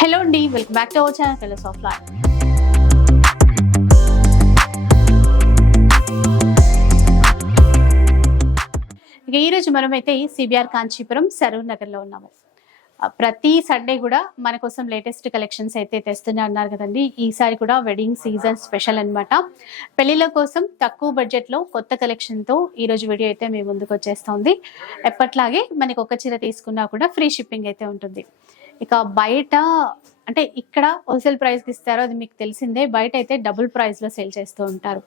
Hello అండి welcome back to our channel colours of life ఇక ఈరోజు మనమైతే సిబిఆర్ కాంచీపురం సరూర్ నగర్లో ఉన్నాము. ప్రతి సండే కూడా మన కోసం లేటెస్ట్ కలెక్షన్స్ అయితే తెస్తూనే ఉన్నారు కదండి. ఈసారి కూడా వెడ్డింగ్ సీజన్ స్పెషల్ అన్నమాట. పెళ్ళిళ్ళ కోసం తక్కువ బడ్జెట్లో కొత్త కలెక్షన్తో ఈరోజు వీడియో అయితే మీ ముందుకు వచ్చేస్తుంది. ఎప్పట్లాగే మనకి ఒక చీర తీసుకున్నా కూడా ఫ్రీ షిప్పింగ్ అయితే ఉంటుంది. ఇక బయట అంటే ఇక్కడ హోల్సేల్ ప్రైస్కి ఇస్తారో అది మీకు తెలిసిందే. బయట అయితే డబుల్ ప్రైస్లో సేల్ చేస్తూ ఉంటారు.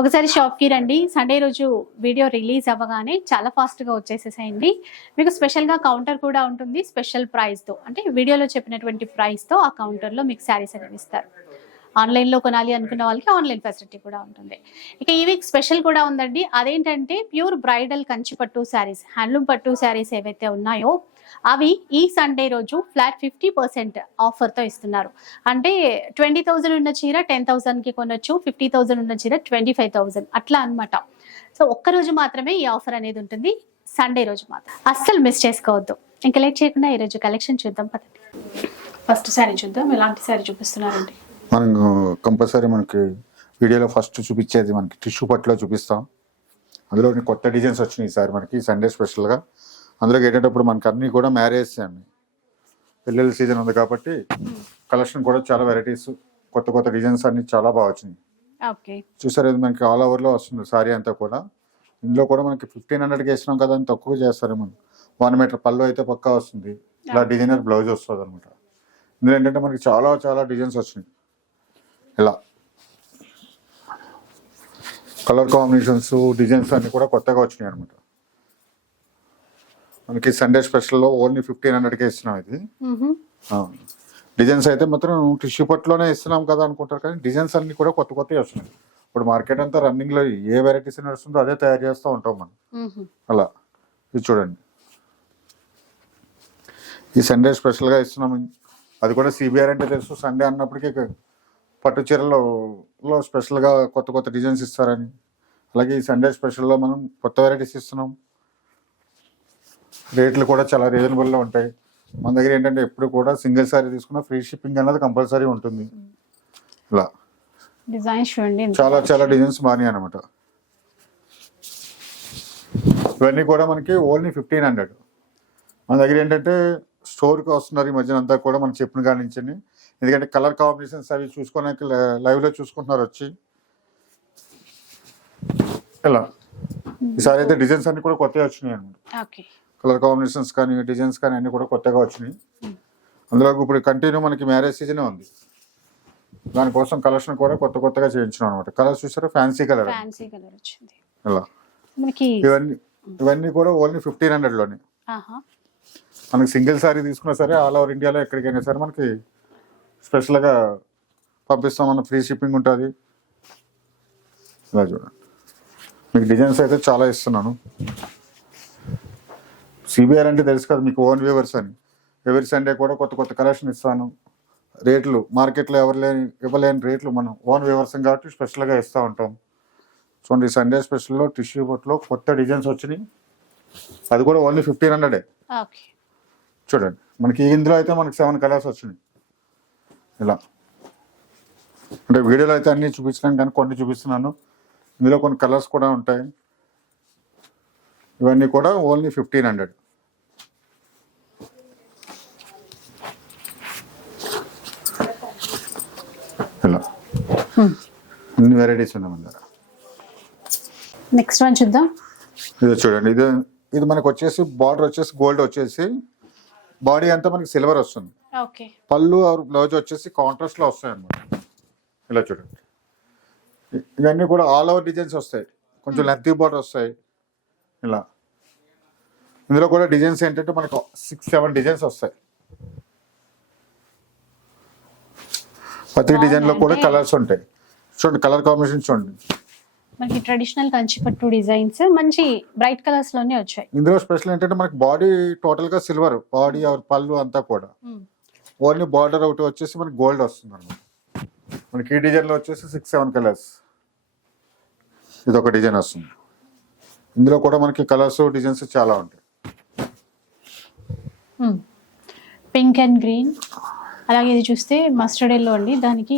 ఒకసారి షాప్కి రండి. సండే రోజు వీడియో రిలీజ్ అవ్వగానే చాలా ఫాస్ట్గా వచ్చేసేసేయండి. మీకు స్పెషల్గా కౌంటర్ కూడా ఉంటుంది. స్పెషల్ ప్రైస్తో అంటే వీడియోలో చెప్పినటువంటి ప్రైస్తో ఆ కౌంటర్లో మీకు శారీస్ అనేవి ఇస్తారు. ఆన్లైన్లో కొనాలి అనుకున్న వాళ్ళకి ఆన్లైన్ ఫెసిలిటీ కూడా ఉంటుంది. ఇక ఈ వీక్ స్పెషల్ కూడా ఉందండి. అదేంటంటే ప్యూర్ బ్రైడల్ కంచి పట్టు శారీస్ హ్యాండ్లూమ్ పట్టు శారీస్ ఏవైతే ఉన్నాయో అవి ఈ సండే రోజు ఫ్లాట్ ఫిఫ్టీ పర్సెంట్ ఆఫర్తో ఇస్తున్నారు. అంటే ట్వంటీ థౌజండ్ ఉన్న చీర టెన్ థౌజండ్కి కొనొచ్చు ఫిఫ్టీ థౌజండ్ ఉన్న చీర ట్వంటీ ఫైవ్ థౌసండ్ అట్లా అనమాట సో ఒక్క రోజు మాత్రమే ఈ ఆఫర్ అనేది ఉంటుంది. సండే రోజు మాత్రం. అస్సలు మిస్ చేసుకోవద్దు. ఇంకా లేట్ చేయకుండా ఈ రోజు కలెక్షన్ చూద్దాం పదండి. ఫస్ట్ శారీ చూద్దాం. ఎలాంటి శారీ చూపిస్తున్నారండి? మనం కంపల్సరీ మనకి వీడియోలో ఫస్ట్ చూపించేది మనకి టిష్యూ పట్టులో చూపిస్తాం. అందులో కొత్త డిజైన్స్ వచ్చినాయి ఈసారి మనకి సండే స్పెషల్గా అందులోకి వెళ్ళేటప్పుడు మనకి అన్నీ కూడా మ్యారేజ్ అండి పెళ్ళిళ్ళ సీజన్ ఉంది కాబట్టి కలెక్షన్ కూడా చాలా వెరైటీస్ కొత్త కొత్త డిజైన్స్ అన్ని చాలా బాగా వచ్చినాయి. ఓకే చూసారు ఇది మనకి ఆల్ ఓవర్లో వస్తుంది సారీ అంతా కూడా. ఇందులో కూడా మనకి ఫిఫ్టీన్ హండ్రెడ్కి వేసినాం కదా అని తక్కువ చేస్తారు మనం. వన్ మీటర్ పళ్ళు అయితే పక్కా వస్తుంది. ఇలా డిజైనర్ బ్లౌజ్ వస్తుంది అనమాట. ఇందులో ఏంటంటే మనకి చాలా చాలా డిజైన్స్ వచ్చినాయి. ఇలా. కలర్ కాంబినేషన్స్ డిజైన్స్ అన్ని కూడా కొత్తగా వచ్చినాయి అనమాట. మనకి సండే స్పెషల్లో ఓన్లీ ఫిఫ్టీన్ హండ్రెడ్కే ఇస్తున్నాం ఇది. డిజైన్స్ అయితే మాత్రం టిష్యూ పట్టులోనే ఇస్తున్నాం కదా అనుకుంటారు కానీ డిజైన్స్ అన్ని కూడా కొత్త కొత్తవి వస్తున్నాయి. ఇప్పుడు మార్కెట్ అంతా రన్నింగ్లో ఏ వెరైటీస్ నడుస్తుందో అదే తయారు చేస్తూ ఉంటాం మనం. అలా. ఇది చూడండి. ఈ సండే స్పెషల్గా ఇస్తున్నాం. అది కూడా సిబిఆర్ అంటే తెలుసు. సండే అన్నప్పటికీ పట్టు చీరలో స్పెషల్గా కొత్త కొత్త డిజైన్స్ ఇస్తారని. అలాగే ఈ సండే స్పెషల్లో మనం కొత్త వెరైటీస్ ఇస్తున్నాం. రేట్లు కూడా చాలా రీజనబుల్లో ఉంటాయి. మన దగ్గర ఏంటంటే ఎప్పుడు కూడా సింగిల్ సారీ తీసుకున్న ఫ్రీ షిప్పింగ్ అనేది కంపల్సరీ ఉంటుంది. ఇలా. డిజైన్ చూడండి చాలా చాలా డిజైన్స్ మారినాయి అనమాట ఇవన్నీ కూడా మనకి ఓన్లీ ఫిఫ్టీన్ హండ్రెడ్ మన దగ్గర ఏంటంటే స్టోర్కి వస్తున్నారు ఈ మధ్యన అంతా కూడా మనం చెప్పిన కాడి నుంచి ఎందుకంటే కలర్ కాంబినేషన్స్ అవి చూసుకోవడానికి లైవ్లో చూసుకుంటున్నారు వచ్చి. ఇలా. ఈసారి అయితే డిజైన్స్ అన్ని కూడా కొత్తగా వచ్చినాయి అనమాట కలర్ కాంబినేషన్స్ కానీ డిజైన్స్ కానీ అన్ని కూడా కొత్తగా వచ్చినాయి. అందులో ఇప్పుడు కంటిన్యూ మనకి మ్యారేజ్ సీజనే ఉంది. దానికోసం కలెక్షన్ కూడా కొత్త కొత్తగా చేయించినాం అనమాట కలర్స్ చూసారా? ఫ్యాన్సీ కలర్ ఫ్యాన్సీ కలర్ వచ్చింది. ఇలా మనకి ఇవన్నీ ఇవన్నీ కూడా ఓన్లీ ఫిఫ్టీన్ హండ్రెడ్లోనే మనకి సింగిల్ సారీ తీసుకున్నా సరే ఆల్ ఓవర్ ఇండియాలో ఎక్కడికైనా సరే మనకి స్పెషల్గా పంపిస్తాం మన ఫ్రీ షిప్పింగ్ ఉంటుంది. ఇలా చూడండి. మీకు డిజైన్స్ అయితే చాలా ఇస్తున్నాను. సిబిఆర్ అంటే తెలుసు కదా మీకు ఓన్ వ్యూవర్స్ అని. ఎవరి సండే కూడా కొత్త కొత్త కలెక్షన్ ఇస్తాను. రేట్లు మార్కెట్లో ఎవరు లేని ఇవ్వలేని రేట్లు మనం ఓన్ వ్యూవర్స్ కాబట్టి స్పెషల్గా ఇస్తూ ఉంటాం. చూడండి సండే స్పెషల్లో టిష్యూ బొట్లో కొత్త డిజైన్స్ వచ్చినాయి. అది కూడా ఓన్లీ ఫిఫ్టీన్ హండ్రెడే చూడండి. మనకి ఇందులో అయితే మనకి సెవెన్ కలర్స్ వచ్చినాయి. ఇలా. అంటే వీడియోలో అయితే అన్ని చూపించలేను కానీ కొన్ని చూపిస్తున్నాను. ఇందులో కొన్ని కలర్స్ కూడా ఉంటాయి. ఇవన్నీ కూడా ఓన్లీ ఫిఫ్టీన్ హండ్రెడ్ అన్ని వెరైటీస్ ఉన్నాయి మన దగ్గర. నెక్స్ట్ వన్ చూద్దాం. ఇది చూడండి ఇది ఇది మనకు వచ్చేసి బార్డర్ వచ్చేసి గోల్డ్ వచ్చేసి బాడీ అంతా మనకి సిల్వర్ వస్తుంది. ఓకే పళ్ళు బ్లౌజ్ వచ్చేసి కాంట్రాస్ట్లో వస్తాయి అన్నమాట ఇలా చూడండి. ఇవన్నీ కూడా ఆల్ ఓవర్ డిజైన్స్ వస్తాయి. కొంచెం లెంతీ బార్డర్ వస్తాయి. ఇలా. ఇందులో కూడా డిజైన్స్ ఏంటంటే మనకు సిక్స్ సెవెన్ డిజైన్స్ వస్తాయి. ప్రతి డిజైన్లో కూడా కలర్స్ ఉంటాయి. చూడండి కలర్ కాంబినేషన్ చూడండి. మనకి ట్రెడిషనల్ కంచిపట్టు డిజైన్స్ మంచి బ్రైట్ కలర్స్లోనే వచ్చాయి. ఇందులో స్పెషల్ ఏంటంటే మనకి బాడీ టోటల్గా సిల్వర్ బాడీ ఆర్ పళ్ళు అంతా కూడా. ఓన్లీ బార్డర్ ఒకటి వచ్చేసి మనకి గోల్డ్ వస్తుంది అనమాట మనకి ఈ డిజైన్లో వచ్చేసి సిక్స్ సెవెన్ కలర్స్ ఇది ఒక డిజైన్ వస్తుంది. ఇందులో కూడా మనకి కలర్స్ డిజైన్స్ చాలా ఉంటాయి. పింక్ అండ్ గ్రీన్ అలాగే ఇది చూస్తే మస్టర్డ్ ఎల్లో అండి. దానికి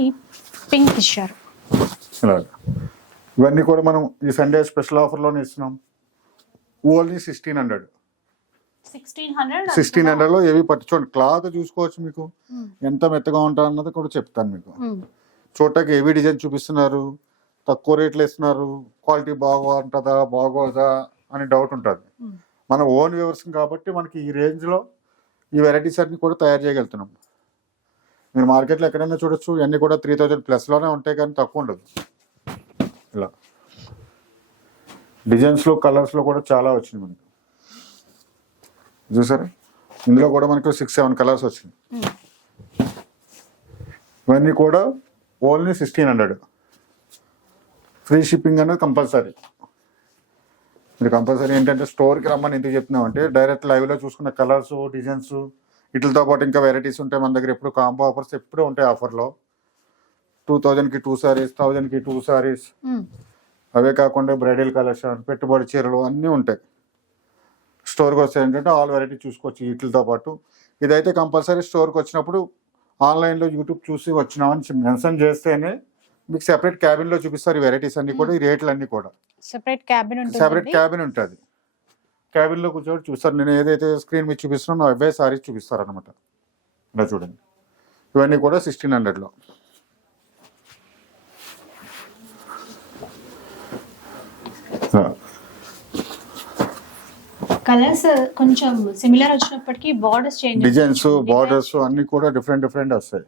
పింక్ ఇచ్చారు. ఇవన్నీ కూడా మనం ఈ సండే స్పెషల్ ఆఫర్లోనే ఇస్తున్నాం. Only sixteen hundred sixteen hundred హండ్రెడ్లో ఏవి పట్టు చూడండి క్లాత్ చూసుకోవచ్చు మీకు. ఎంత మెత్తగా ఉంటుంది అన్నది కూడా చెప్తాను మీకు. చూడటానికి ఏవి డిజైన్ చూపిస్తున్నారు? తక్కువ రేట్లు ఇస్తున్నారు క్వాలిటీ బాగుంటుందా బాగోదా అని డౌట్ ఉంటుంది. మన ఓన్ వ్యూవర్స్ కాబట్టి మనకి ఈ రేంజ్లో ఈ వెరైటీస్ అన్ని కూడా తయారు చేయగలుగుతున్నాం. మీరు మార్కెట్లో ఎక్కడైనా చూడొచ్చు. ఇవన్నీ కూడా త్రీ థౌజండ్ ప్లస్లోనే ఉంటాయి కానీ తక్కువ ఉండదు. ఇలా. డిజైన్స్లో కలర్స్లో కూడా చాలా వచ్చింది మనకి. చూసారా? ఇందులో కూడా మనకు సిక్స్ సెవెన్ కలర్స్ వచ్చింది ఇవన్నీ కూడా only sixteen hundred free shipping అనేది కంపల్సరీ మీరు కంపల్సరీ ఏంటంటే స్టోర్కి రమ్మని ఎందుకు చెప్తున్నామంటే డైరెక్ట్ లైవ్లో చూసుకున్న కలర్స్ డిజైన్స్ వీటితో పాటు ఇంకా వెరైటీస్ ఉంటాయి మన దగ్గర. ఎప్పుడు కాంబో ఆఫర్స్ ఎప్పుడూ ఉంటాయి ఆఫర్లో. టూ థౌజండ్కి టూ సారీస్ థౌజండ్కి టూ సారీస్. అవే కాకుండా బ్రైడల్ కలెక్షన్ పెట్టుబడి చీరలు అన్నీ ఉంటాయి. స్టోర్కి వస్తే ఏంటంటే ఆల్ వెరైటీ చూసుకోవచ్చు వీటితో పాటు. ఇదైతే కంపల్సరీ స్టోర్కి వచ్చినప్పుడు ఆన్లైన్లో యూట్యూబ్ చూసి వచ్చినామని మెన్షన్ చేస్తేనే మీకు సెపరేట్ క్యాబిన్లో చూపిస్తారు ఈ వెరైటీస్ అన్ని కూడా ఈ రేట్లు అన్నీ కూడా. సెపరేట్ క్యాబిన్ సెపరేట్ క్యాబిన్ ఉంటుంది. క్యాబిన్లో కూర్చోబెట్టి చూస్తారు నేను ఏదైతే స్క్రీన్ మీద చూపిస్తున్నానో అవే సారీస్ చూపిస్తారు అనమాట ఇలా చూడండి. ఇవన్నీ కూడా సిక్స్టీన్ హండ్రెడ్లో కలర్స్ కొంచెం సిమిలర్ వచ్చినప్పటికీ బార్డర్స్ చేంజ్ డిజైన్స్ బార్డర్స్ అన్నీ కూడా డిఫరెంట్ డిఫరెంట్ వస్తాయి.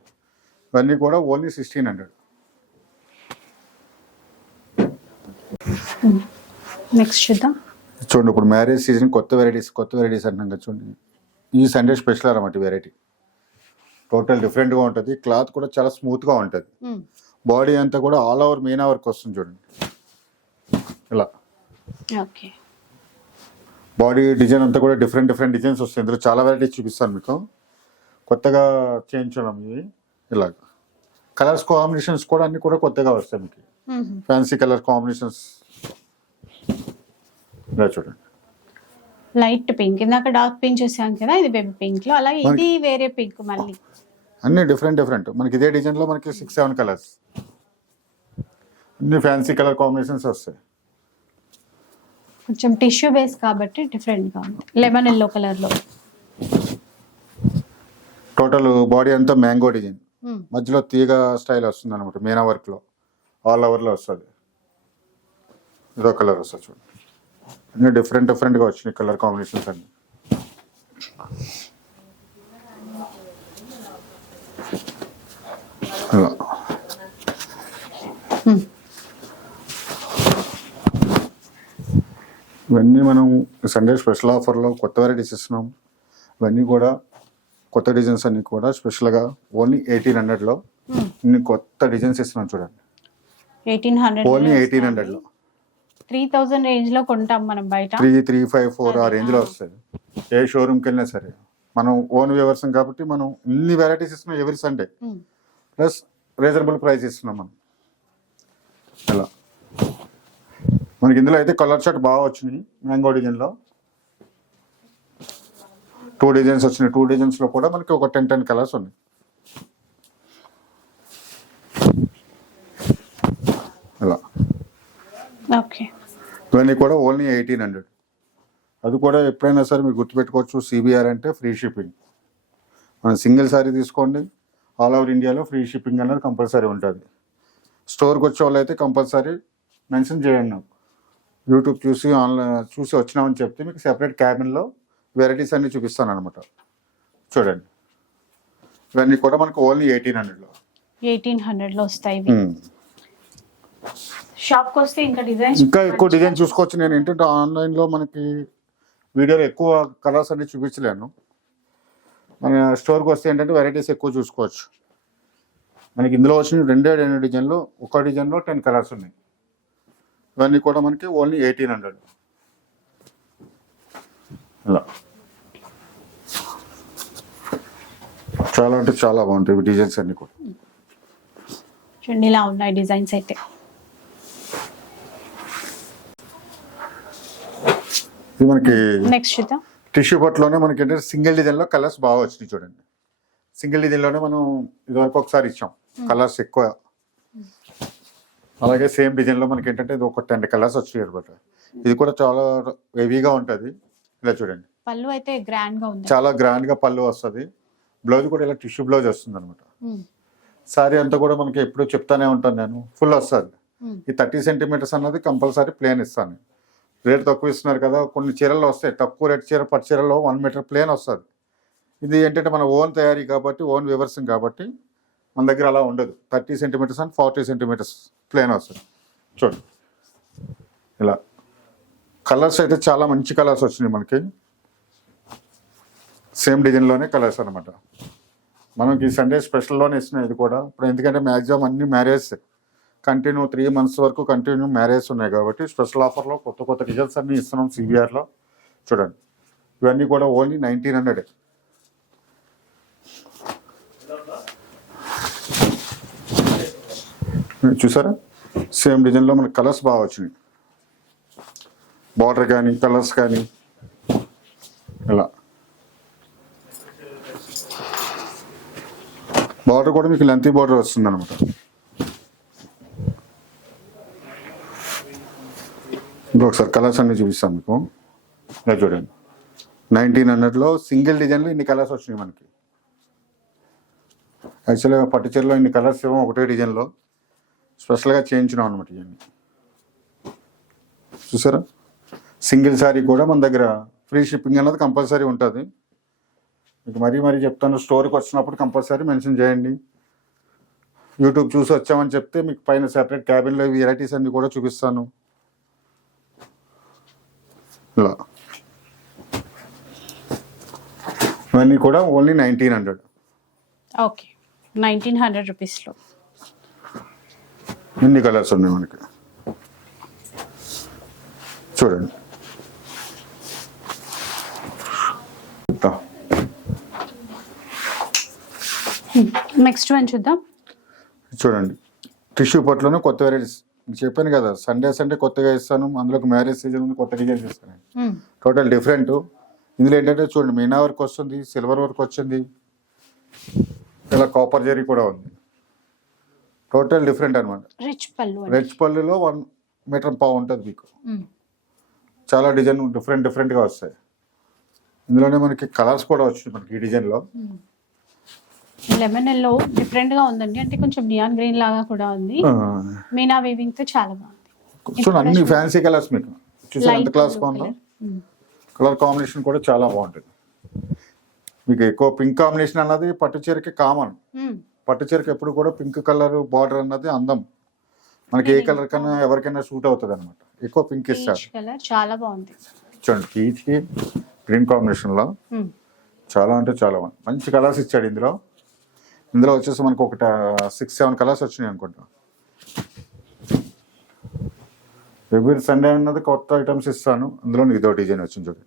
ఇవన్నీ కూడా ఓన్లీ సిక్స్టీన్ హండ్రెడ్ నెక్స్ట్ చూద్దాం. చూడండి ఇప్పుడు మ్యారేజ్ సీజన్ కొత్త వెరైటీస్ కొత్త వెరైటీస్ అంటున్నాం కదా చూడండి. ఈ సండే స్పెషల్ అనమాట వెరైటీ టోటల్ డిఫరెంట్గా ఉంటుంది. క్లాత్ కూడా చాలా స్మూత్గా ఉంటుంది. బాడీ అంతా కూడా ఆల్ ఓవర్ మీనా వర్క్ వస్తుంది చూడండి. ఇలా. బాడీ డిజైన్ అంతా కూడా డిఫరెంట్ డిఫరెంట్ డిజైన్స్ వస్తాయి. ఇందులో చాలా వెరైటీస్ చూపిస్తాను మీకు. కొత్తగా చేయించడం ఇవి ఇలా కలర్స్ కాంబినేషన్స్ కూడా అన్ని కూడా కొత్తగా వస్తాయి మీకు. ఫ్యాన్సీ కలర్ కాంబినేషన్స్ ఇలా చూడండి లైట్ పింక్ ఇందాక డార్క్ పింక్ చూసాం కదా ఇది బేబీ పింక్లో. అలాగే ఇది వేరే పింక్ మళ్ళీ. అన్ని డిఫరెంట్ డిఫరెంట్ మనకి ఇదే డిజైన్లో మనకి సిక్స్ సెవెన్ కలర్స్ అన్ని ఫ్యాన్సీ కలర్ కాంబినేషన్స్ వస్తాయి. కొంచెం టిష్యూ బేస్ కాబట్టి డిఫరెంట్గా ఉంది. లెమన్ ఎల్లో కలర్లో. టోటల్ బాడీ అంతా మ్యాంగో డిజైన్ మధ్యలో తీగ స్టైల్ వస్తుంది అనమాట మీనా వర్క్లో ఆల్ ఓవర్లో వస్తుంది. ఇదో కలర్ వస్తుంది చూడండి అన్ని డిఫరెంట్ డిఫరెంట్గా వచ్చినాయి కలర్ కాంబినేషన్స్ అన్ని. ఇవన్నీ మనం సండే స్పెషల్ ఆఫర్లో కొత్త వెరైటీస్ ఇస్తున్నాం. ఇవన్నీ కూడా కొత్త డిజైన్స్ అన్ని కూడా స్పెషల్గా ఓన్లీ ఎయిటీన్ హండ్రెడ్లో ఇన్ని కొత్త డిజైన్స్ ఇస్తున్నాం చూడండి. ఎయిటీన్ హండ్రెడ్ ఓన్లీ ఎయిటీన్ హండ్రెడ్లో త్రీ థౌజండ్ రేంజ్లో కొంటాం మనం బయట. త్రీ త్రీ ఫైవ్ ఫోర్ ఆ రేంజ్లో వస్తాయి. ఏ షోరూమ్కి వెళ్ళినా సరే. మనం ఓన్ వ్యూవర్స్ కాబట్టి మనం ఇన్ని వెరైటీస్ ఇస్తున్నాం every Sunday. Plus reasonable price ఇస్తున్నాం మనం. అలా. మనకి ఇందులో అయితే కలర్ షర్ట్ బాగా వచ్చినాయి మ్యాంగో డిజైన్లో టూ డిజైన్స్ వచ్చినాయి. టూ డిజైన్స్లో కూడా మనకి ఒక టెన్ టెన్ కలర్స్ ఉన్నాయి. అలా. ఓకే. ఇవన్నీ కూడా ఓన్లీ ఎయిటీన్ హండ్రెడ్. అది కూడా ఎప్పుడైనా సరే మీరు గుర్తుపెట్టుకోవచ్చు సిబిఆర్ అంటే ఫ్రీ షిప్పింగ్. మనం సింగిల్ సారీ తీసుకోండి ఆల్ ఓవర్ ఇండియాలో ఫ్రీ షిప్పింగ్ అనేది కంపల్సరీ ఉంటుంది. స్టోర్కి వచ్చే వాళ్ళు అయితే కంపల్సరీ మెన్షన్ చేయండి నాకు. యూట్యూబ్ చూసి ఆన్లైన్ చూసి వచ్చినామని చెప్తే మీకు సెపరేట్ క్యాబిన్లో వెరైటీస్ అన్ని చూపిస్తాను అనమాట చూడండి. ఇవన్నీ కూడా మనకు ఓన్లీ ఎయిటీన్ హండ్రెడ్లో. ఎయిటీన్ హండ్రెడ్లో వస్తాయి ఇవి షాప్కి వస్తే ఇంకా డిజైన్స్ ఇంకా ఎక్కువ డిజైన్ చూసుకోవచ్చు. నేను ఏంటంటే ఆన్లైన్లో మనకి వీడియోలో ఎక్కువ కలర్స్ అన్ని చూపించలేను. మన స్టోర్కి వస్తే ఏంటంటే వెరైటీస్ ఎక్కువ చూసుకోవచ్చు. మనకి ఇందులో వచ్చిన రెండే రెండు డిజైన్లు ఒక డిజైన్లో టెన్ కలర్స్ ఉన్నాయి. ఇవన్నీ కూడా మనకి ఓన్లీ ఎయిటీన్ హండ్రెడ్. ఇలా చాలా అంటే చాలా బాగుంటాయి డిజైన్స్ అన్ని కూడా. చూడండి ఇలా ఉన్నాయి డిజైన్స్ అయితే. ఇది మనకి నెక్స్ట్ టిష్యూ పట్టులోనే మనకి ఏంటంటే సింగిల్ డిజైన్లో కలర్స్ బాగా వచ్చినాయి చూడండి. సింగిల్ డిజైన్లోనే మనం ఇదివరకు ఒకసారి ఇచ్చాం. కలర్స్ ఎక్కువ. అలాగే సేమ్ డిజైన్లో మనకి ఏంటంటే ఇది ఒక టెన్ కలర్స్ వచ్చాయి అనమాట. ఇది కూడా చాలా హెవీగా ఉంటుంది. ఇలా చూడండి. పళ్ళు అయితే గ్రాండ్గా ఉంది. చాలా గ్రాండ్గా పళ్ళు వస్తుంది. బ్లౌజ్ కూడా ఇలా టిష్యూ బ్లౌజ్ వస్తుంది అనమాట. ఉమ్, సారీ అంతా కూడా మనకి ఎప్పుడు చెప్తానే ఉంటాను నేను. ఫుల్ వస్తుంది. ఉమ్, ఈ థర్టీ సెంటీమీటర్స్ అన్నది కంపల్సరీ ప్లేన్ ఇస్తాను రేట్ తక్కువ ఇస్తున్నారు కదా కొన్ని చీరలు వస్తాయి. తక్కువ రేట్ చీర పట్టు చీరలో వన్ మీటర్ ప్లేన్ వస్తుంది. ఇది ఏంటంటే మన ఓన్ తయారీ కాబట్టి ఓన్ వివర్సింగ్ కాబట్టి మన దగ్గర అలా ఉండదు. Thirty centimetres and forty centimetres plain వస్తుంది. చూడండి. ఇలా. కలర్స్ అయితే చాలా మంచి కలర్స్ వచ్చినాయి మనకి. సేమ్ డిజైన్లోనే కలర్స్ అనమాట మనకి సండే స్పెషల్లోనే ఇస్తున్నాయి ఇది కూడా. ఇప్పుడు ఎందుకంటే మ్యాక్సిమం అన్ని మ్యారేజ్ కంటిన్యూ త్రీ మంత్స్ వరకు కంటిన్యూ మ్యారేజ్ ఉన్నాయి కాబట్టి స్పెషల్ ఆఫర్లో కొత్త కొత్త డిజైన్స్ అన్ని ఇస్తున్నాం సివిఆర్లో. చూడండి. ఇవన్నీ కూడా ఓన్లీ నైన్టీన్ హండ్రెడ్. చూసారా? సేమ్ డిజైన్లో మనకి కలర్స్ బాగా వచ్చినాయి. బార్డర్ కానీ కలర్స్ కానీ ఇలా. బార్డర్ కూడా మీకు లెంతీ బార్డర్ వస్తుంది అనమాట ఇంకొకసారి కలర్స్ అన్ని చూపిస్తాను మీకు. ఇలా చూడండి. నైన్టీన్ హండ్రెడ్లో సింగిల్ డిజైన్లో ఇన్ని కలర్స్ వచ్చినాయి మనకి. యాక్చువల్గా పట్టు చీరలో ఇన్ని కలర్స్ ఏమో ఒకటే డిజైన్లో స్పెషల్గా చేయించినాం అనమాట ఇవన్నీ. చూసారా? సింగిల్ శారీ కూడా మన దగ్గర ఫ్రీ షిప్పింగ్ అన్నది కంపల్సరీ ఉంటుంది. మీకు మరీ మరీ చెప్తాను స్టోర్కి వచ్చినప్పుడు కంపల్సరీ మెన్షన్ చేయండి. యూట్యూబ్ చూసి వచ్చామని చెప్తే మీకు పైన సెపరేట్ క్యాబిన్లో వెరైటీస్ అన్నీ కూడా చూపిస్తాను. ఇలా ఇవన్నీ కూడా only nineteen hundred okay nineteen hundred రూపీస్లో. ఇన్ని కలర్స్ ఉన్నాయి మనకి. చూడండి. నెక్స్ట్ వన్ చూద్దాం. చూడండి. టిష్యూ పట్లోనే కొత్త వెరైటీస్ చెప్పాను కదా సండే సండే కొత్తగా ఇస్తాను అందులోకి మ్యారేజ్ సీజన్ ఉంది కొత్త డిజైన్స్ ఇస్తాను టోటల్ డిఫరెంట్ ఇందులో ఏంటంటే చూడండి మీనా వర్క్ వస్తుంది సిల్వర్ వర్క్ వచ్చింది ఇలా కాపర్ జరీ కూడా ఉంది. టోటల్ డిఫరెంట్ అనమాట రిచ్ పళ్ళు పల్లిలో వన్ మీటర్ పావు ఉంటుంది మీకు. ఉమ్, చాలా డిజైన్ డిఫరెంట్ డిఫరెంట్గా వస్తాయి. ఇందులోనే మనకి కలర్స్ కూడా వచ్చింది మనకి ఈ డిజైన్లో. ఉమ్. లెమన్ ఎల్లో డిఫరెంట్గా ఉందండి. అంటే కొంచెం నియాన్ గ్రీన్ లాగా కూడా ఉంది. మీనా వీవింగ్తో చాలా బాగుంది. చూడండి అన్ని ఫ్యాన్సీ కలర్స్ మీకు. చూసారు ఎంత క్లాస్ కలర్ కాంబినేషన్ కూడా చాలా బాగుంటుంది. మీకు ఎక్కువ పింక్ కాంబినేషన్ అన్నది పట్టు చీరకి కామన్ ఉమ్, పట్టు చీరకి ఎప్పుడు కూడా పింక్ కలర్ బార్డర్ అన్నది అందం. మనకి ఏ కలర్ కన్నా ఎవరికైనా సూట్ అవుతుంది అనమాట ఎక్కువ పింక్ ఇస్తారు. పీచ్ చాలా బాగుంది. చూడండి పీచ్కి గ్రీన్ కాంబినేషన్లో ఉమ్, చాలా అంటే చాలా బాగుంది. మంచి కలర్స్ ఇచ్చాడు ఇందులో. ఇందులో వచ్చేసి మనకు ఒక సిక్స్ సెవెన్ కలర్స్ వచ్చినాయి అనుకుంటా. ఎవ్రీ సండే అన్నది కొత్త ఐటమ్స్ ఇస్తాను. అందులో ఇదో డిజైన్ వచ్చింది చూడండి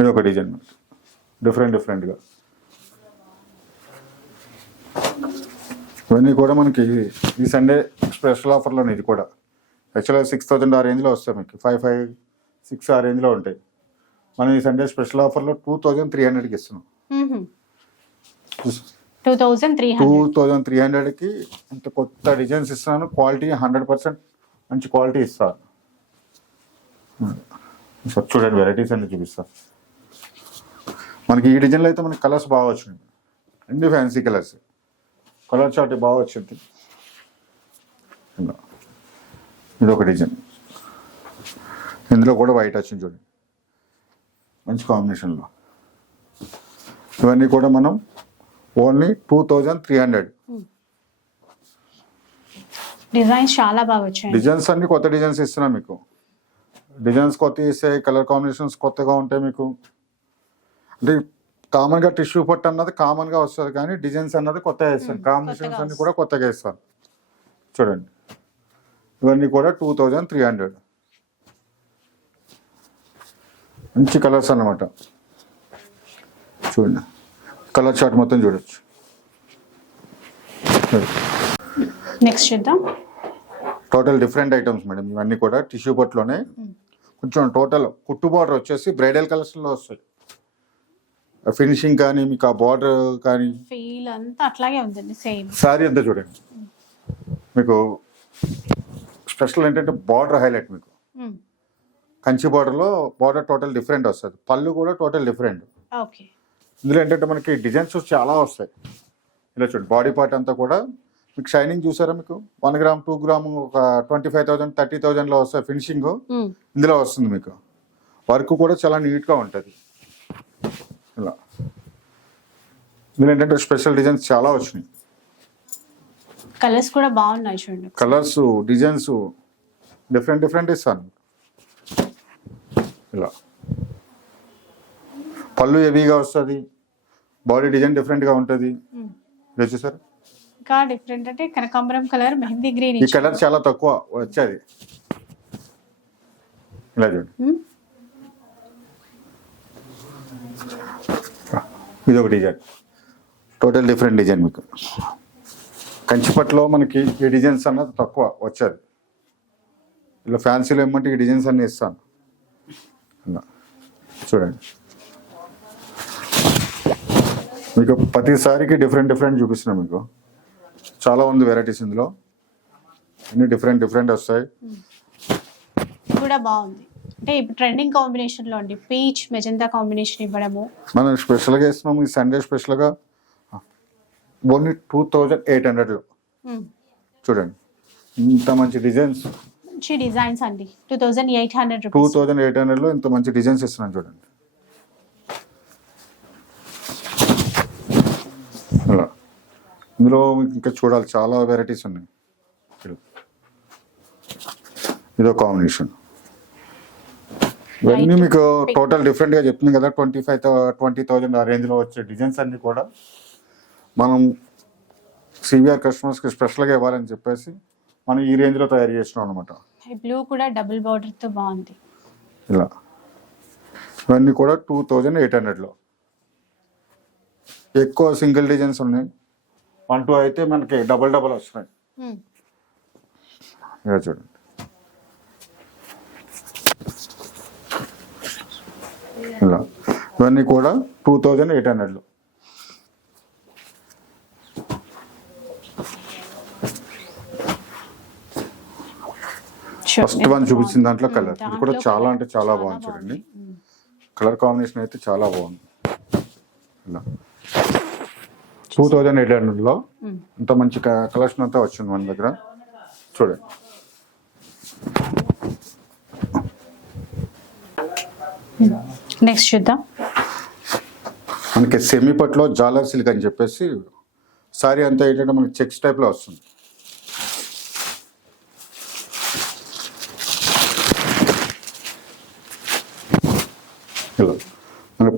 ఇది ఒక డిజైన్ డిఫరెంట్ డిఫరెంట్గా ఇవన్నీ కూడా మనకి ఈ సండే స్పెషల్ ఆఫర్లోనే ఇది కూడా. యాక్చువల్గా సిక్స్ థౌజండ్ ఆ రేంజ్లో వస్తాయి మీకు. ఫైవ్ ఫైవ్ సిక్స్ ఆ రేంజ్లో ఉంటాయి. మనం ఈ సండే స్పెషల్ ఆఫర్లో టూ థౌజండ్ త్రీ హండ్రెడ్కి ఇస్తున్నాం. Two thousand three two hundred. Thousand three హండ్రెడ్కి ఇంత కొత్త డిజైన్స్ ఇస్తున్నాను క్వాలిటీ హండ్రెడ్ పర్సెంట్ మంచి క్వాలిటీ ఇస్తాను సార్ చూడండి వెరైటీస్ అన్ని చూపిస్తాను మనకి ఈ డిజైన్లో అయితే మనకి కలర్స్ బాగా వచ్చినాయి. అన్ని ఫ్యాన్సీ కలర్స్. కలర్ చార్ట్ బాగా వచ్చింది. ఇది ఒక డిజైన్. ఇందులో కూడా వైట్ వచ్చింది చూడండి. మంచి కాంబినేషన్లో. ఇవన్నీ కూడా మనం only two thousand three hundred. Designs చాలా బాగా వచ్చాయి. డిజైన్స్ అన్ని కొత్త డిజైన్స్ ఇస్తున్నాం మీకు. డిజైన్స్ కొత్త ఇస్తాయి కలర్ కాంబినేషన్స్ కొత్తగా ఉంటాయి మీకు. అంటే కామన్గా టిష్యూ పట్టు అన్నది కామన్గా వస్తుంది కానీ డిజైన్స్ అన్నది కొత్తగా ఇస్తాను కాంబినేషన్స్ అన్ని కూడా కొత్తగా ఇస్తాను చూడండి. ఇవన్నీ కూడా టూ థౌజండ్ త్రీ హండ్రెడ్. మంచి కలర్స్ అన్నమాట. చూడండి. కలర్ చార్ట్ మొత్తం చూడొచ్చు. నెక్స్ట్ చూద్దాం. Total different items madam. ఇవన్నీ కూడా టిష్యూ పట్టులోనే కొంచెం టోటల్ కుట్టు బార్డర్ వచ్చేసి బ్రైడల్ కలెక్షన్లో వస్తాయి. ఫినిషింగ్ కానీ మీకు ఆ బార్డర్ కానీ. ఫీల్ అంతా అట్లాగే ఉందండి సేమ్. శారీ అంతా చూడండి. మీకు స్పెషల్ ఏంటంటే బార్డర్ హైలైట్ మీకు. కంచి బార్డర్లో బార్డర్ టోటల్ డిఫరెంట్ వస్తుంది. పళ్ళు కూడా టోటల్ డిఫరెంట్. ఇందులో ఏంటంటే మనకి డిజైన్స్ చాలా వస్తాయి. ఇలా చూడండి బాడీ పార్ట్ అంతా కూడా. మీకు షైనింగ్ చూసారా మీకు? వన్ గ్రామ్ టూ గ్రామ్ ఒక ట్వంటీ ఫైవ్ థౌసండ్ థర్టీ థౌసండ్లో వస్తాయి ఫినిషింగ్ ఇందులో వస్తుంది మీకు. వర్క్ కూడా చాలా నీట్గా ఉంటుంది. ఇలా. ఇందులో ఏంటంటే స్పెషల్ డిజైన్స్ చాలా వచ్చినాయి. కలర్స్ కూడా బాగున్నాయి చూడండి. కలర్స్ డిజైన్స్ డిఫరెంట్ డిఫరెంట్ ఇస్తాను. ఇలా. పళ్ళు హెవీగా వస్తుంది బాడీ డిజైన్ డిఫరెంట్గా ఉంటుంది. చూసారు ఇంకా డిఫరెంట్ అంటే కనకాంబరం కలర్ మెహందీ గ్రీన్ ఈ కలర్ చాలా తక్కువ వచ్చేది. ఇలా చూడండి. ఇది ఒక డిజైన్ టోటల్ డిఫరెంట్ డిజైన్ మీకు. కంచిపట్లో మనకి ఈ డిజైన్స్ అన్నది తక్కువ వచ్చేది. ఇలా ఫ్యాన్సీలో ఏమంటే ఈ డిజైన్స్ అన్ని ఇస్తాను. ఇలా చూడండి. మీకు ప్రతిసారికి డిఫరెంట్ డిఫరెంట్ చూపిస్తున్నాం మీకు. చాలా ఉంది వెరైటీస్ ఇందులో. అన్ని డిఫరెంట్ డిఫరెంట్ వస్తాయి. కూడా బాగుంది. అంటే ఇప్పుడు ట్రెండింగ్ కాంబినేషన్లో అండి పీచ్ మెజంతా కాంబినేషన్ ఇవ్వడము. మనం స్పెషల్గా ఇస్తున్నాం ఈ సండే స్పెషల్గా ఓన్లీ టూ థౌజండ్ ఎయిట్ హండ్రెడ్లో మ్మ్. చూడండి. ఇంత మంచి డిజైన్స్ మంచి డిజైన్స్ అండి. Two thousand eight hundred two thousand eight హండ్రెడ్లో ఇంత మంచి డిజైన్స్ ఇస్తున్నాను చూడండి. అలా. ఇందులో మీకు ఇంకా చూడాలి చాలా వెరైటీస్ ఉన్నాయి. ఇదో కాంబినేషన్ ఇవన్నీ మీకు. టోటల్ డిఫరెంట్గా చెప్తుంది కదా ట్వంటీ ఫైవ్ ట్వంటీ థౌజండ్ ఆ రేంజ్లో వచ్చే డిజైన్స్ అన్నీ కూడా. మనం సివిఆర్ కస్టమర్స్కి స్పెషల్గా ఇవ్వాలని చెప్పేసి మనం ఈ రేంజ్లో తయారు చేసినాం అనమాట ఈ బ్లూ కూడా డబుల్ బార్డర్తో బాగుంది. ఇలా. ఇవన్నీ కూడా టూ థౌజండ్ ఎయిట్ హండ్రెడ్లో. ఎక్కువ సింగిల్ డిజైన్స్ ఉన్నాయి. వన్ టూ అయితే మనకి డబల్ డబల్ వస్తున్నాయి. ఇలా చూడండి. ఇలా. ఇవన్నీ కూడా టూ థౌజండ్ ఎయిట్ హండ్రెడ్లో. ఫస్ట్ వన్ చూపించిన దాంట్లో. కలర్ ఇది దాంట్లో కూడా చాలా అంటే చాలా బాగుంది చూడండి. కలర్ కాంబినేషన్ అయితే చాలా బాగుంది. ఇలా. టూ థౌజండ్ ఎయిట్ హండ్రెడ్లో. ఇంత మంచి కలెక్షన్ అంతా వచ్చింది మన దగ్గర. చూడండి. నెక్స్ట్ చూద్దాం. మనకి సెమీ పట్లో జాలర్ సిల్క్ అని చెప్పేసి సారీ అంతా ఏంటంటే మనకి చెక్స్ టైప్లో వస్తుంది.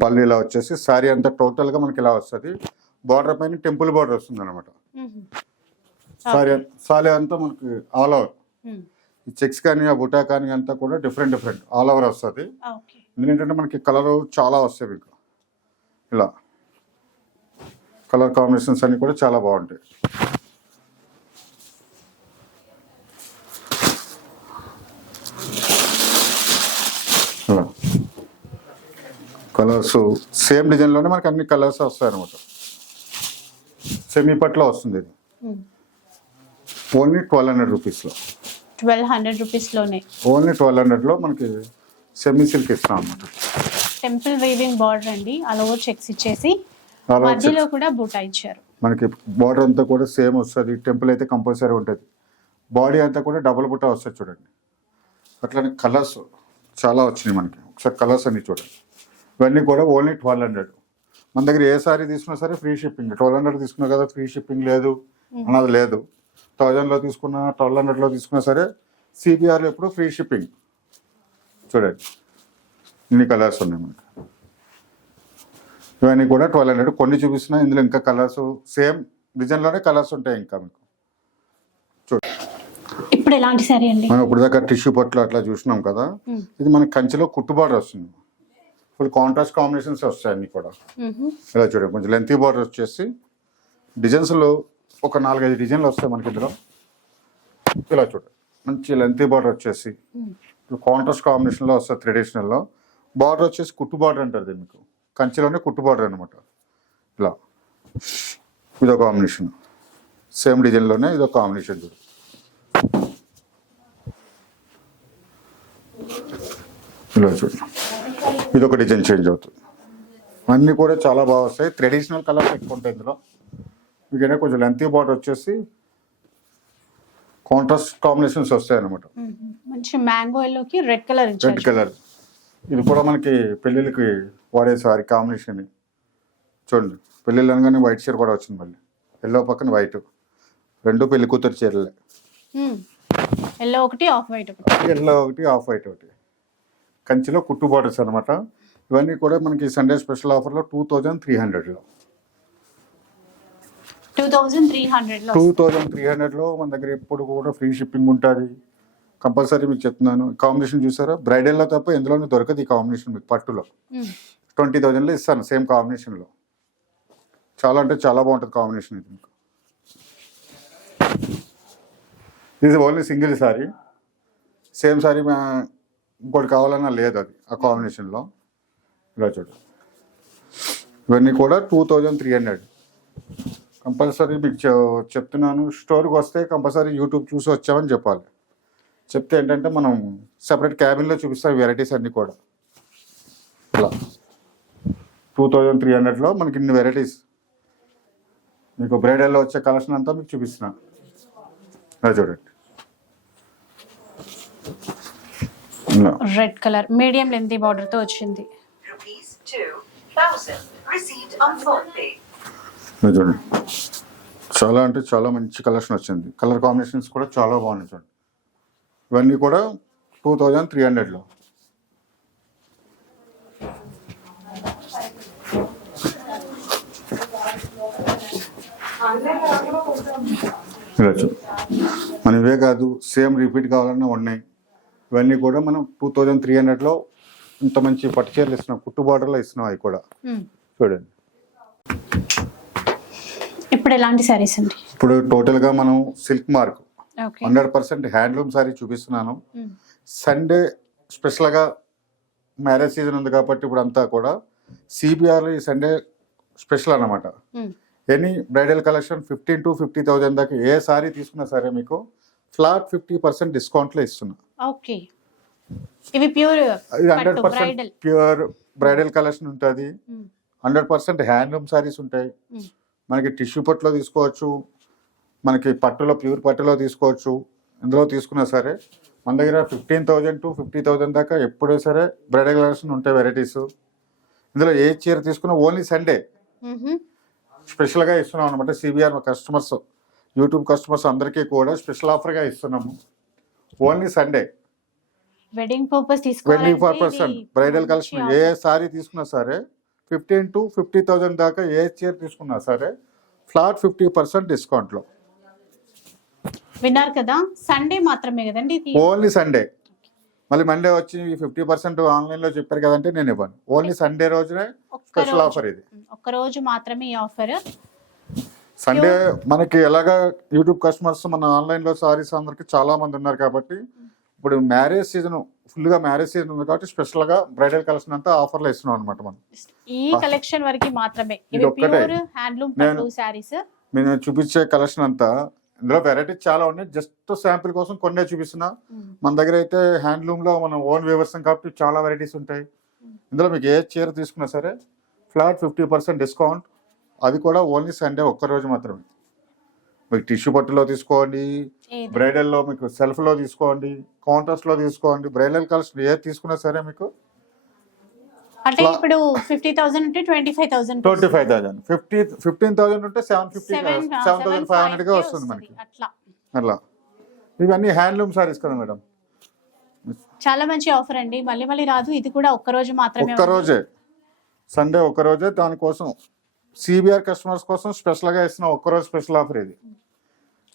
పళ్ళు ఇలా వచ్చేసి సారీ అంతా టోటల్గా మనకి ఇలా వస్తుంది? బార్డర్ పైన టెంపుల్ బార్డర్ వస్తుంది అనమాట. సారీ సారీ అంతా మనకి ఆల్ ఓవర్. ఈ చెక్స్ కానీ ఆ బుటా కానీ అంతా కూడా డిఫరెంట్ డిఫరెంట్ ఆల్ ఓవర్ వస్తుంది. ఎందుకంటే మనకి కలర్ చాలా వస్తాయి మీకు. ఇలా. కలర్ కాంబినేషన్స్ అన్ని కూడా చాలా బాగుంటాయి. కలర్స్. సేమ్ డిజైన్లోనే మనకి అన్ని కలర్స్ వస్తాయి అనమాట సెమీ పట్లో వస్తుంది ఇది. ఓన్లీ ట్వెల్వ్ హండ్రెడ్ రూపీస్లో ట్వెల్వ్ హండ్రెడ్ రూపీస్లోనే ఓన్లీ ట్వెల్వ్ హండ్రెడ్లో మనకి సెమీ సిల్క్ ఇస్తాం అనమాట టెంపుల్ వేవింగ్ బార్డర్ అండి. అలా చెక్స్ ఇచ్చేసి మధ్యలో కూడా బూటా ఇచ్చారు. మనకి బార్డర్ అంతా కూడా సేమ్ వస్తుంది. టెంపుల్ అయితే కంపల్సరీ ఉంటుంది. బాడీ అంతా కూడా డబుల్ బుట్ట వస్తుంది చూడండి. అట్లనే కలర్స్ చాలా వచ్చినాయి మనకి. ఒకసారి కలర్స్ అన్ని చూడండి. ఇవన్నీ కూడా ఓన్లీ ట్వెల్వ్ హండ్రెడ్. మన దగ్గర ఏ సారీ తీసుకున్నా సరే ఫ్రీ షిప్పింగ్. ట్వెల్వ్ హండ్రెడ్ తీసుకున్నా కదా ఫ్రీ షిప్పింగ్ లేదు. అన్నది లేదు. థౌజండ్లో తీసుకున్నా ట్వెల్వ్ హండ్రెడ్లో తీసుకున్నా సరే సిబిఆర్లో ఎప్పుడు ఫ్రీ షిప్పింగ్. చూడండి. ఇన్ని కలర్స్ ఉన్నాయి మనకి. ఇవన్నీ కూడా ట్వెల్వ్ హండ్రెడ్. కొన్ని చూపిస్తున్నా ఇందులో ఇంకా కలర్స్ సేమ్ డిజైన్లోనే కలర్స్ ఉంటాయి ఇంకా మీకు. ఇప్పుడు ఎలాంటి సారీ అండి? మనం ఇప్పుడు దాకా టిష్యూ పట్లు అట్లా చూసినాం కదా. ఇది మనకి కంచిలో కుట్టు బార్డర్ వస్తుంది. ఫుల్ కాంట్రాస్ట్ కాంబినేషన్స్ వస్తాయి అన్ని కూడా. ఇలా చూడండి కొంచెం లెంతీ బార్డర్ వచ్చేసి డిజైన్స్లో ఒక నాలుగైదు డిజైన్లు వస్తాయి మనకి ఇందులో. ఇలా చూడండి మంచి లెంతీ బార్డర్ వచ్చేసి. కాంట్రాస్ట్ కాంబినేషన్లో వస్తుంది ట్రెడిషనల్లో బార్డర్ వచ్చేసి కుట్టు బార్డర్ అంటారు దీన్ని మీకు. కంచిలోనే కుట్టు బార్డర్ అనమాట ఇలా. ఇదో కాంబినేషన్ సేమ్ డిజైన్లోనే ఇదో కాంబినేషన్ చూడు. ఇలా చూడు. ఇది ఒక డిజైన్ చేంజ్ అవుతుంది. అన్నీ కూడా చాలా బాగా వస్తాయి. ట్రెడిషనల్ కలర్స్ ఎక్కువ ఉంటాయి ఇందులో మీకైనా కొంచెం లెంతీ బార్డర్ వచ్చేసి కాంట్రాస్ట్ కాంబినేషన్స్ వస్తాయి అనమాట మంచి మ్యాంగో ఎల్లోకి రెడ్ కలర్ రెడ్ కలర్ ఇది కూడా మనకి పెళ్ళిళ్ళకి వాడే సారీ కాంబినేషన్ చూడండి. పెళ్ళిళ్ళు అనగానే వైట్ చీర కూడా వచ్చింది మళ్ళీ. ఎల్లో పక్కన వైట్ రెండు పెళ్ళి కూతురు చీరలే. ఎల్లో ఒకటి ఆఫ్ వైట్ ఒకటి. ఎల్లో ఒకటి ఆఫ్ వైట్ ఒకటి. కంచిలో కుట్టు బార్డర్స్ అనమాట ఇవన్నీ కూడా మనకి సండే స్పెషల్ ఆఫర్లో టూ థౌజండ్ త్రీ హండ్రెడ్లో టూ థౌజండ్ త్రీ హండ్రెడ్లో టూ థౌజండ్ త్రీ హండ్రెడ్లో మన దగ్గర ఎప్పుడు కూడా ఫ్రీ షిప్పింగ్ ఉంటుంది. కంపల్సరీ మీకు చెప్తున్నాను. కాంబినేషన్ చూసారా? బ్రైడల్లో తప్ప ఎందులోనే దొరకదు ఈ కాంబినేషన్ మీకు పట్టులో. ట్వంటీ థౌజండ్లో ఇస్తాను సేమ్ కాంబినేషన్లో చాలా అంటే చాలా బాగుంటుంది కాంబినేషన్ ఇది మీకు. ఇది only single sari same sari మా ఇంకోటి కావాలన్నా లేదు అది ఆ కాంబినేషన్లో. ఇలా చూడు. ఇవన్నీ కూడా two thousand three hundred. Compulsory మీకు చె- చెప్తున్నాను స్టోర్కి వస్తే కంపల్సరీ యూట్యూబ్ చూసి వచ్చామని చెప్పాలి. చెప్తే ఏంటంటే మనం సెపరేట్ క్యాబిన్లో చూపిస్తాం వెరైటీస్ అన్నీ కూడా. ఇలా. టూ థౌజండ్ త్రీ హండ్రెడ్లో మనకి ఇన్ని వెరైటీస్. మీకు బ్రైడల్లో వచ్చే కలెక్షన్ అంతా మీకు చూపిస్తున్నాను ఇలా చూడండి ఇలా రెడ్ కలర్ మీడియం లెంతీ బార్డర్తో వచ్చింది. Rupees 2000 received on phone pay. ఇలా చూడండి. చాలా అంటే చాలా మంచి కలెక్షన్ వచ్చింది కలర్ కాంబినేషన్స్ కూడా చాలా బాగున్నాయి చూడండి. ఇవన్నీ కూడా టూ థౌజండ్ త్రీ హండ్రెడ్లో ఇలా చూడు. మనం ఇవే కాదు సేమ్ రిపీట్ కావాలన్నా ఉన్నాయి. ఇవన్నీ కూడా మనం టూ థౌజండ్ త్రీ హండ్రెడ్లో ఇంత మంచి పట్టు చీరలు ఇస్తున్నాం కుట్టు బార్డర్లో ఇస్తున్నాం అవి కూడా. చూడండి. ఇప్పుడు ఎలాంటి సారీస్ అండి? ఇప్పుడు టోటల్గా మనం silk mark. Hundred percent handloom sari చూపిస్తున్నాను. సండే స్పెషల్గా మ్యారేజ్ సీజన్ ఉంది కాబట్టి ఇప్పుడు అంతా కూడా సిబిఆర్ ఈ సండే స్పెషల్ అన్నమాట. Any bridal collection fifteen to fifty thousand దాకా ఏ సారీ తీసుకున్నా సరే మీకు ఫ్లాట్ ఫిఫ్టీ పర్సెంట్ డిస్కౌంట్లో ఇస్తున్నా. ఓకే. ఇవి pure hundred percent bridal. Pure bridal collection ఉంటుంది. హండ్రెడ్ పర్సెంట్ హ్యాండ్లూమ్ సారీస్ ఉంటాయి. మనకి టిష్యూ పట్టులో తీసుకోవచ్చు. మనకి పట్టులో ప్యూర్ పట్టులో తీసుకోవచ్చు. ఇందులో తీసుకున్నా సరే మన దగ్గర fifteen thousand to fifty thousand దాకా ఎప్పుడూ సరే బ్రైడల్ కలెక్షన్ ఉంటాయి వెరైటీస్. ఇందులో ఏ చీర తీసుకున్నా ఓన్లీ సండే. స్పెషల్గా ఇస్తున్నాం అనమాట సిబిఆర్ కస్టమర్స్ యూట్యూబ్ కస్టమర్స్ అందరికీ కూడా స్పెషల్ ఆఫర్గా ఇస్తున్నాము. Only Sunday. Wedding purpose wedding for person bridal collection ఏ సారీ తీసుకున్నా సరే ఫిఫ్టీన్ టు ఫిఫ్టీ థౌజండ్ దాకా ఏ చీర తీసుకున్నా సరే ఫ్లాట్ ఫిఫ్టీ పర్సెంట్ డిస్కౌంట్లో విన్నారు కదా? సండే మాత్రమే కదండి ఓన్లీ సండే మళ్ళీ మండే వచ్చి ఫిఫ్టీ పర్సెంట్ ఆన్లైన్లో చెప్పారు కదంటే నేను ఇవ్వను. ఓన్లీ సండే రోజునే స్పెషల్ ఆఫర్ ఇది. ఒక్క రోజు మాత్రమే ఈ ఆఫర్ సండే మనకి ఎలాగా యూట్యూబ్ కస్టమర్స్ మన ఆన్లైన్లో సారీస్ అందరికి చాలా మంది ఉన్నారు కాబట్టి ఇప్పుడు మ్యారేజ్ సీజన్ ఫుల్గా మ్యారేజ్ సీజన్ ఉంది కాబట్టి స్పెషల్గా బ్రైడల్ కలెక్షన్ అంతా ఆఫర్లో ఇస్తున్నాం అనమాట మనం. ఈ కలెక్షన్ వరకు మాత్రమే. ఇది ఒక్కటే. హ్యాండ్లూమ్ నేను- నేను చూపించే కలెక్షన్ అంతా ఇందులో వెరైటీస్ చాలా ఉన్నాయి. జస్ట్ శాంపిల్ కోసం కొన్నే చూపిస్తున్నా. మన దగ్గర అయితే హ్యాండ్లూమ్లో మనం ఓన్ వ్యవస్థ కాబట్టి చాలా వెరైటీస్ ఉంటాయి. ఇందులో మీకు ఏ చీర తీసుకున్నా సరే ఫ్లాట్ ఫిఫ్టీ పర్సెంట్ డిస్కౌంట్ అది కూడా ఓన్లీ సండే ఒక్క రోజు మాత్రమే. మీకు టిష్యూ పట్టులో తీసుకోండి బ్రైడల్లో మీకు సెల్ఫ్లో తీసుకోండి కౌంటర్స్లో తీసుకోండి బ్రైడల్ కలెక్షన్ ఏది తీసుకున్నా సరే మీకు అంటే ఇప్పుడు ఫిఫ్టీ థౌసండ్ ఉంటే twenty five thousand twenty five thousand. Fifty fifteen thousand ఉంటే seven fifty seven thousand five హండ్రెడ్గా వస్తుంది మనకి. అట్లా. అట్లా. ఇవన్నీ హ్యాండ్లూమ్ సారీస్ కదా మేడం. చాలా మంచి ఆఫర్ అండి. మళ్ళీ మళ్ళీ రాదు. ఇది కూడా ఒక్క రోజు మాత్రమే ఒక్క ఉంది. రోజే. సండే ఒక్క రోజే దానికోసం. సిబిఆర్ కస్టమర్స్ కోసం స్పెషల్గా ఇస్తున్న ఒక్కరోజు స్పెషల్ ఆఫర్ ఇది.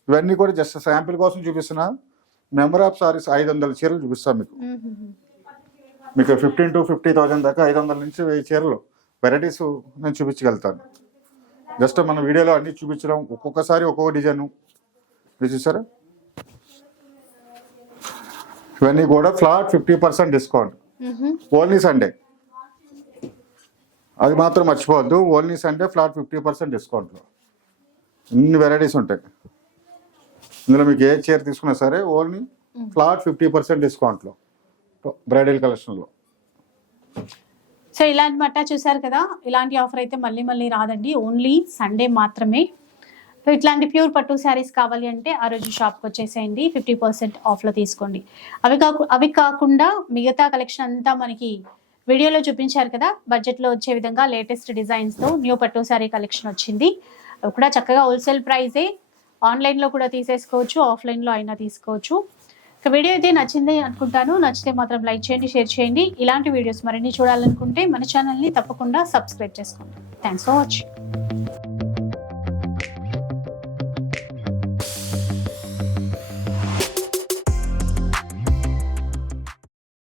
ఇవన్నీ కూడా జస్ట్ శాంపిల్ కోసం చూపిస్తున్నా. నెంబర్ ఆఫ్ సారీస్ ఐదు వందల చీరలు చూపిస్తాను మీకు. మీకు ఫిఫ్టీన్ టు ఫిఫ్టీ థౌసండ్ దాకా ఐదు వందల నుంచి వెయ్యి చీరలు వెరైటీస్ నేను చూపించగలుగుతాను. జస్ట్ మన వీడియోలో అన్ని చూపించడం ఒక్కొక్కసారి ఒక్కొక్క డిజైన్ మీరు చూసారా? ఇవన్నీ కూడా flat fifty percent discount. Only Sunday అది మాత్రం మర్చిపోవద్దు. Only Sunday flat fifty percent డిస్కౌంట్లో ఇన్ని వెరైటీస్ ఉంటాయి. ఇందులో మీకు ఏ చీర తీసుకున్నా సరే ఓన్లీ ఫ్లాట్ ఫిఫ్టీ పర్సెంట్ డిస్కౌంట్లో బ్రైడల్ కలెక్షన్లో. సో ఇలాంటి మట్టా చూసారు కదా? ఇలాంటి ఆఫర్ అయితే మళ్ళీ మళ్ళీ రాదండి. ఓన్లీ సండే మాత్రమే. సో ఇట్లాంటి ప్యూర్ పట్టు శారీస్ కావాలి అంటే ఆ రోజు షాప్కి వచ్చేసేయండి. ఫిఫ్టీ పర్సెంట్ ఆఫ్లో తీసుకోండి. అవి కాకు అవి కాకుండా మిగతా కలెక్షన్ అంతా మనకి వీడియోలో చూపించారు కదా బడ్జెట్లో వచ్చే విధంగా లేటెస్ట్ డిజైన్స్తో న్యూ పట్టు శారీ కలెక్షన్ వచ్చింది. కూడా చక్కగా హోల్సేల్ ప్రైజే ఆన్లైన్లో కూడా తీసేసుకోవచ్చు ఆఫ్లైన్లో అయినా తీసుకోవచ్చు. ఇక వీడియో అయితే నచ్చింది అనుకుంటాను. నచ్చితే మాత్రం లైక్ చేయండి షేర్ చేయండి. ఇలాంటి వీడియోస్ మరిన్ని చూడాలనుకుంటే మన ఛానల్ని తప్పకుండా సబ్స్క్రైబ్ చేసుకోండి. Thanks for watching